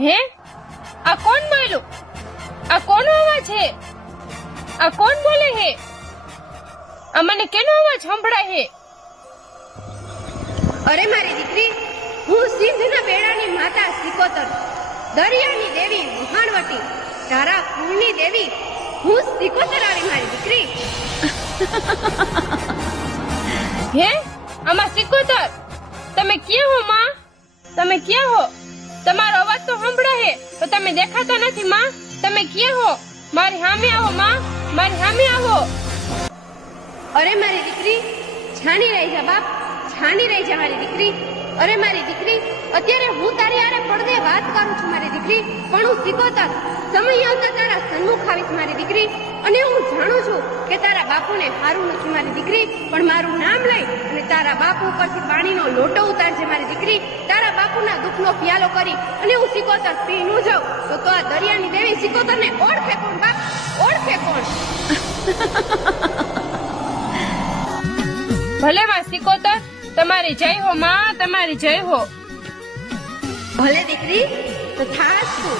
હે આ કોણ બોલ્યું? આ કોનો અવાજ હે? આ કોણ બોલે હે? આ મને કેનો અવાજ સંભળાય હે? અરે મારી દીકરી, હું સિંધના બેડાની માતા સિકોતર, દરિયાની દેવી મહાણવટી, તારા કુળની દેવી હું સિકોતર આવી મારી દીકરી. હે આમાં સિકોતર, તમે ક્યાં હો માં? તમે ક્યાં હો? તમારો અવાજ તો સંભળાય હે તો તમે દેખાતા નથી માં. તમે ક્યાં હો? મારી સામે આવો માં, મારી સામે આવો. અરે મારી દીકરી, છાની રહી જા બાપ, છાની રહી જા મારી દીકરી. અરે મારી દીકરી, અત્યારે હું તારી આરે પડદે વાત કરું છું મારી દીકરી, પણ હું સિકોતર સમય આવતા તારા સન્મુખ આવીશ મારી દીકરી. અને હું જાણું છું કે તારા બાપુને હારું નથી મારી દીકરી, પણ મારું નામ લઈ અને તારા બાપુ ઉપરથી પાણીનો લોટો ઉતારજે મારી દીકરી. તારા બાપુના દુઃખનો પ્યાલો કરી અને હું સિકોતર પી ન જાઉં તો આ દરિયાની દેવી સિકોતરને ઓળખે કોણ બાપ, ઓળખે કોણ? ભલે માં સિકોતર, તમારી જય હો માં, તમારી જય હો. ભલે દીકરી, તો થાસ તું.